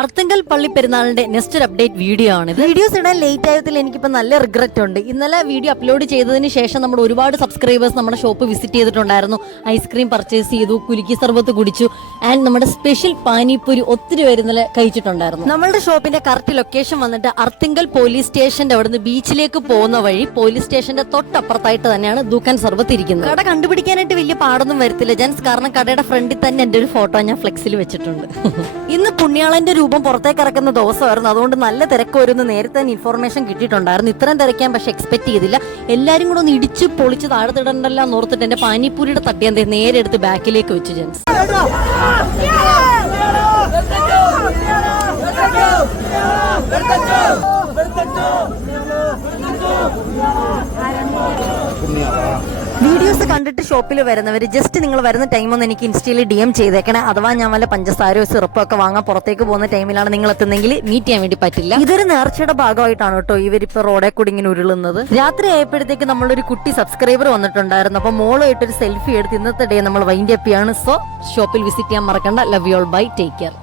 അർത്തുങ്കൽ പള്ളി പെരുന്നാളിന്റെ നെക്സ്റ്റ് ഒരു അപ്ഡേറ്റ് വീഡിയോ ആണ്. വീഡിയോസ് ഇടാൻ ലേറ്റ് ആയതിൽ എനിക്കിപ്പോൾ നല്ല റിഗ്രറ്റ് ഉണ്ട്. ഇന്നലെ വീഡിയോ അപ്ലോഡ് ചെയ്തതിന് ശേഷം നമ്മുടെ ഒരുപാട് സബ്സ്ക്രൈബേഴ്സ് നമ്മുടെ ഷോപ്പ് വിസിറ്റ് ചെയ്തിട്ടുണ്ടായിരുന്നു. ഐസ്ക്രീം പർച്ചേസ് ചെയ്തു, കുലുക്കി സർബത്ത് കുടിച്ചു, ആൻഡ് നമ്മുടെ സ്പെഷ്യൽ പാനിപ്പൂരി ഒത്തിരി പേര് ഇന്നലെ കഴിച്ചിട്ടുണ്ടായിരുന്നു. നമ്മുടെ ഷോപ്പിന്റെ കറക്റ്റ് ലൊക്കേഷൻ വന്നിട്ട് അർത്തുങ്കൽ പോലീസ് സ്റ്റേഷന്റെ അവിടുന്ന് ബീച്ചിലേക്ക് പോകുന്ന വഴി പോലീസ് സ്റ്റേഷന്റെ തൊട്ടപ്പുറത്തായിട്ട് തന്നെയാണ് ദൂക്കാൻ സർബത്ത് ഇരിക്കുന്നത്. കട കണ്ടുപിടിക്കാനായിട്ട് വലിയ പാടൊന്നും വരത്തില്ല ജെൻസ്, കാരണം കടയുടെ ഫ്രണ്ടിൽ തന്നെ എന്റെ ഒരു ഫോട്ടോ ഞാൻ ഫ്ലെക്സിൽ വെച്ചിട്ടുണ്ട്. ഇന്ന് പുണ്യാളന്റെ രൂപം പുറത്തേക്ക് ഇറക്കുന്ന ദിവസമായിരുന്നു, അതുകൊണ്ട് നല്ല തിരക്ക് വരുന്ന നേരത്തെ തന്നെ ഇൻഫോർമേഷൻ കിട്ടിയിട്ടുണ്ടായിരുന്നു. ഇത്രയും തിരക്കാൻ പക്ഷെ എക്സ്പെക്ട് ചെയ്തില്ല. എല്ലാരും കൂടെ ഒന്ന് ഇടിച്ച് പൊളിച്ച് താഴത്തിടണ്ടല്ലോ എന്നോർത്തിട്ട് എന്റെ പാനിപ്പൂരിയുടെ തട്ടിയാൻ നേരെ എടുത്ത് ബാക്കിലേക്ക് വെച്ചു ജെൻസ്. വീഡിയോസ് കണ്ടിട്ട് ഷോപ്പിൽ വരുന്നവർ ജസ്റ്റ് നിങ്ങൾ വരുന്ന ടൈം ഒന്ന് എനിക്ക് ഇൻസ്റ്റയിൽ DM ചെയ്തേക്കണേ. അഥവാ ഞാൻ വല്ല പഞ്ചസാരയോ സിറപ്പോ ഒക്കെ വാങ്ങാൻ പുറത്തേക്ക് പോകുന്ന ടൈമിലാണ് നിങ്ങൾ എത്തുന്നെങ്കിൽ മീറ്റ് ചെയ്യാൻ വേണ്ടി പറ്റില്ല. ഇതൊരു നേർച്ചയുടെ ഭാഗമായിട്ടാണ് കേട്ടോ ഇവരിപ്പോ റോഡെ കൂടി ഇങ്ങനെ ഉരുളുന്നത്. രാത്രി ആയപ്പോഴത്തേക്ക് നമ്മളൊരു കുട്ടി സബ്സ്ക്രൈബർ വന്നിട്ടുണ്ടായിരുന്നു. അപ്പൊ മോളുമായിട്ടൊരു സെൽഫി എടുത്ത് ഇന്നത്തെ ഡേ നമ്മൾ വൈൻഡ് അപ്പ് ചെയ്യാണ്. സോ ഷോപ്പിൽ വിസിറ്റ് ചെയ്യാൻ മറക്കണ്ട. Love you all, bye, take care.